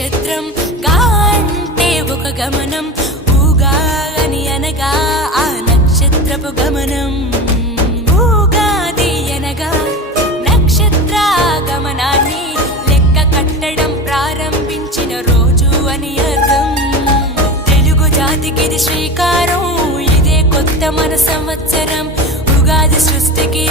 నక్షత్రం గా అంటే ఒక గమనం, ఊగా అని అనగా ఆ నక్షత్రపు గమనం. ఊగాది అనగా నక్షత్ర గమనాన్ని లెక్క కట్టడం ప్రారంభించిన రోజు అని అర్థం. తెలుగు జాతికిది శ్రీకారం, ఇదే కొత్త మన సంవత్సరం. ఉగాది సృష్టికి